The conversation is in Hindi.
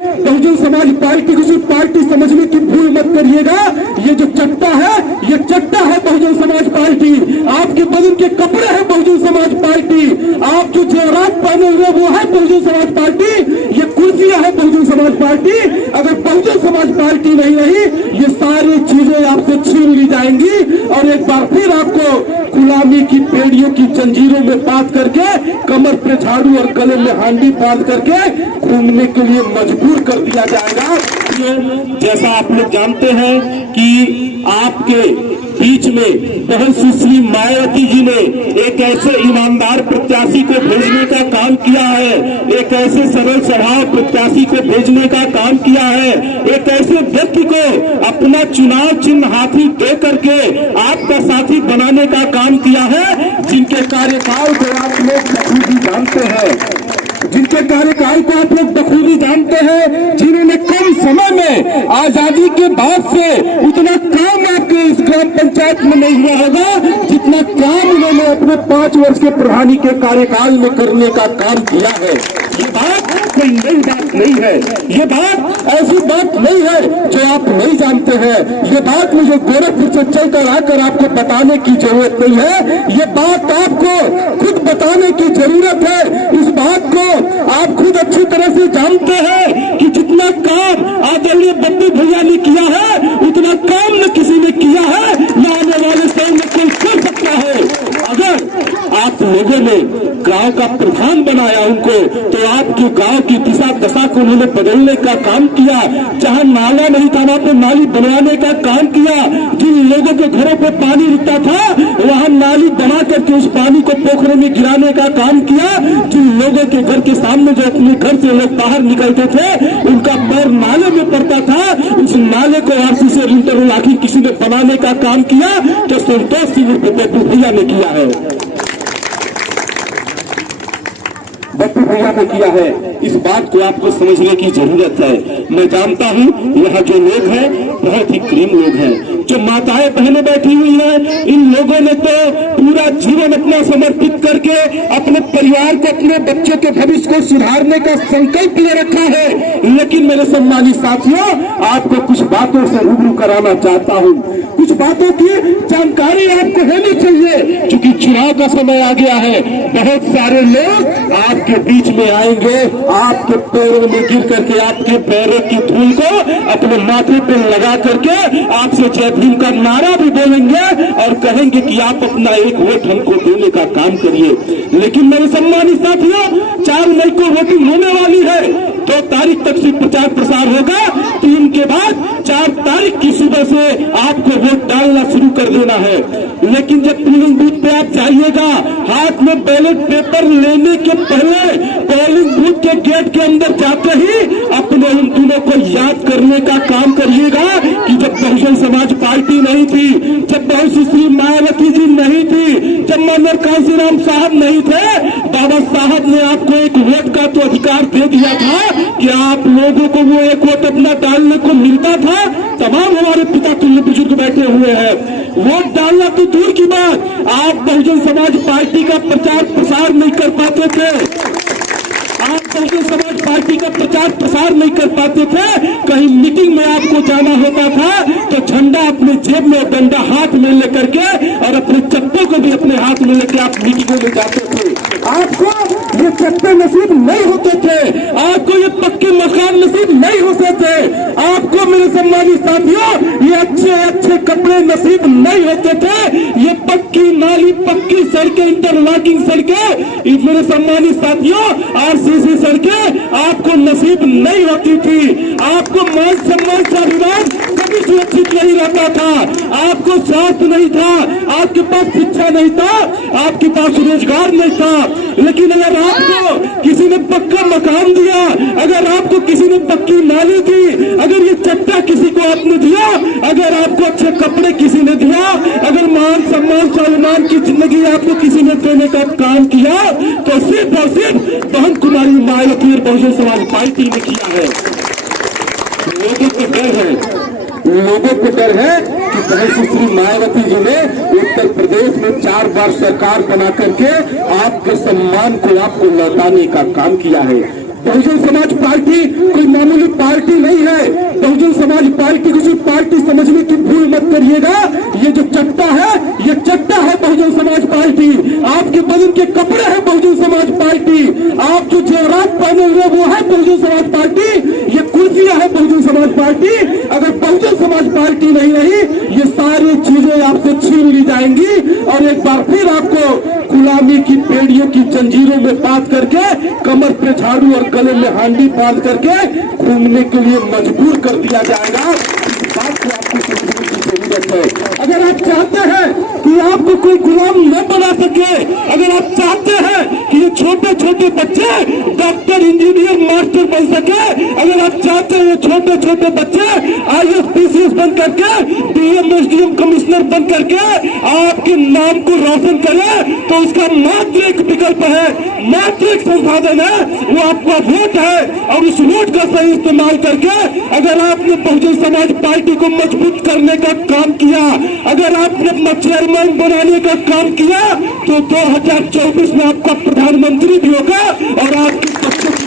बहुजन समाज पार्टी को सिर्फ पार्टी समझने की भूल मत करिएगा। ये जो चट्टा है, ये चट्टा है बहुजन समाज पार्टी। आपके बदन के कपड़े हैं बहुजन समाज पार्टी। आप जो जेवरात पहने हुए वो है बहुजन समाज पार्टी। ये कुर्सियां है बहुजन समाज पार्टी। अगर बहुजन समाज पार्टी नहीं रही, ये सारी चीजें आपसे छीन ली जाएंगी और एक बार फिर आपको गुलामी की बेड़ियों की जंजीरों में बांध करके, कमर पे झाड़ू और गले में हांडी बांध करके घूमने के लिए मजबूर कर दिया जाएगा। जैसा आप लोग जानते हैं कि आपके बीच में बहन सुश्री मायावती जी ने एक ऐसे ईमानदार प्रत्याशी को भेजने का काम किया है, एक ऐसे सरल स्वभाव प्रत्याशी को भेजने का काम किया है, एक ऐसे व्यक्ति को अपना चुनाव चिन्ह हाथी दे करके आपका साथी बनाने का काम किया है, जिनके कार्यकाल को आप लोग बखूबी जानते हैं, जिनके कार्यकाल को आप लोग बखूबी जानते हैं, जिन्होंने कम समय में आजादी के बाद से उतना काम आपके इस ग्राम पंचायत में नहीं हुआ होगा जितना काम उन्होंने अपने 5 वर्ष के प्रधानी के कार्यकाल में करने का काम किया है। ये बात कोई नई बात नहीं है, ये बात ऐसी बात नहीं है जो आप नहीं जानते हैं। ये बात मुझे गोरखपुर से चलकर आकर आपको बताने की जरूरत नहीं है, ये बात आपको खुद बताने की जरूरत है। इस बात को आप खुद अच्छी तरह से जानते हैं कि जितना काम आदरणीय बब्बू भैया ने किया है उतना काम न किसी ने किया है, न आने वाले समय में कोई कर सकता है। अगर आप लोगों ने गांव का प्रधान बनाया उनको, तो आपके गांव की दिशा दशा को उन्होंने बदलने का काम किया। जहां नाला नहीं था वहां पर नाली बनवाने का काम किया। जिन लोगों के घरों पर पानी रुकता था वहां नाली बना करके उस पानी को पोखरे में गिराने का काम किया। जिन लोगों के घर के सामने जो अपने घर से लोग बाहर निकलते थे उनका पैर नाले में पड़ता था, उस नाले को आरसी से इंटरलॉकिंग किसी ने बनाने का काम किया, तो संतोष सिंह बब्बू भैया ने किया है, बब्बू भैया ने किया है। इस बात को आपको समझने की जरूरत है। मैं जानता हूं यहाँ जो लोग हैं बहुत ही करीम लोग हैं, जो माताएं बहनें बैठी हुई हैं, इन लोगों ने तो पूरा जीवन अपना समर्पित करके अपने परिवार को, अपने बच्चों के भविष्य को सुधारने का संकल्प ले रखा है। लेकिन मेरे सम्मानित साथियों, आपको कुछ बातों से रूबरू कराना चाहता हूं। कुछ बातों की जानकारी आपको होनी चाहिए, क्योंकि चुनाव का समय आ गया है। बहुत सारे लोग आपके बीच में आएंगे, आपके पैरों में गिर करके आपके पैरों की धूल को अपने माथे पर लगा करके आपसे जय भीम का नारा भी बोलेंगे और कहेंगे कि आप अपना एक वोट हमको देने का काम करिए। लेकिन मेरे सम्मानित साथियों, 4 मई को वोटिंग होने वाली है, 2 तारीख तक से प्रचार प्रसार होगा, 3 के बाद 4 तारीख की सुबह से आपको वोट डालना शुरू कर देना है। लेकिन जब पोलिंग बूथ पे आप जाइएगा, हाथ में बैलेट पेपर लेने के पहले पोलिंग बूथ के गेट के अंदर जाते ही अपने उन दिनों को याद करने का काम करिएगा कि जब बहुजन समाज पार्टी नहीं थी, जब बहुत सुश्री मायावती जी नहीं थी, जब मनोहर कांशीराम साहब नहीं थे, बाबा साहब ने आपको एक वोट का तो अधिकार दे दिया था कि आप लोगों को वो एक वोट अपना डालने को मिलता था। तमाम हमारे पिता तुल्य बुजुर्ग बैठे हुए हैं, वोट डालना तो दूर की बात, आप बहुजन समाज पार्टी का प्रचार प्रसार नहीं कर पाते थे, आप बहुजन समाज पार्टी का प्रचार प्रसार नहीं कर पाते थे। कहीं मीटिंग में आपको जाना होता था तो झंडा अपने जेब में, डंडा हाथ में लेकर के और अपने चप्पों को भी अपने हाथ में लेकर आप मीटिंगों में जाते थे। आपको ये चप्पे नसीब नहीं होते थे, आपको ये पक्के मकान नसीब नहीं होते थे, आपको मेरे सम्मानित साथियों ये अच्छे अच्छे कपड़े नसीब नहीं होते थे, ये पक्की नाली, पक्की सड़कें, इंटरलॉकिंग सड़कें, मेरे सम्मानित साथियों आरसीसी सड़कें आपको नसीब नहीं होती थी। आपको मान सम्मान स्वाभिमान कभी सुरक्षित नहीं रहता था, आपको स्वास्थ्य नहीं था, आपके पास शिक्षा नहीं था, आपके पास रोजगार नहीं था। लेकिन अगर आपको किसी ने पक्का मकान दिया, अगर आपको किसी ने पक्की नाली दी, अगर ये चट्टा किसी को आपने दिया, अगर आपको अच्छे कपड़े किसी ने दिया, अगर मान सम्मान स्वाभिमान की जिंदगी आपको किसी ने देने का काम किया, तो सिर्फ और सिर्फ बहन कुमारी मायावती और बहुजन समाज पार्टी ने किया है। लोगों को डर है, लोगों को डर है कि बहन सुश्री मायावती जी ने उत्तर प्रदेश में 4 बार सरकार बना करके आपके सम्मान को आपको लौटाने का काम किया है। बहुजन समाज पार्टी कोई मामूली पार्टी नहीं है। बहुजन समाज पार्टी किसी पार्टी समझने की भूल मत करिएगा। ये जो चट्टा है, ये चट्टा है बहुजन समाज पार्टी। आपके बदन के कपड़े हैं बहुजन समाज पार्टी। आप जो जेवरात पहने हुए वो है बहुजन समाज पार्टी। ये कुर्सियां है बहुजन समाज पार्टी। अगर बहुजन समाज पार्टी नहीं रही, ये सारी चीजें आपसे छीन ली जाएंगी और एक बार फिर आपको गुलामी की बेड़ियों की जंजीरों में बांध करके, कमर पे झाड़ू और गले में हांडी बांध करके घूमने के लिए मजबूर कर दिया जाएगा। इस बात को आपको समझने की जरूरत है। अगर आप चाहते हैं कि आपको कोई गुलाम न बना सके, अगर आप चाहते हैं कि ये छोटे छोटे बच्चे डॉक्टर, इंजीनियर, मास्टर बन सके, अगर आप चाहते हैं ये छोटे छोटे बच्चे IAS PCS बन करके, DM SDM कमिश्नर बन करके आपके नाम को रोशन करे, तो उसका मात्र एक विकल्प है, मात्र एक संसाधन है, वो आपका वोट है। और उस वोट का सही इस्तेमाल करके अगर आपने बहुजन समाज पार्टी को मजबूत करने का काम किया, अगर आपने अपना चेयरमैन बनाने का काम किया, तो 2024 में आपका प्रधानमंत्री भी होगा और आपके बच्चों की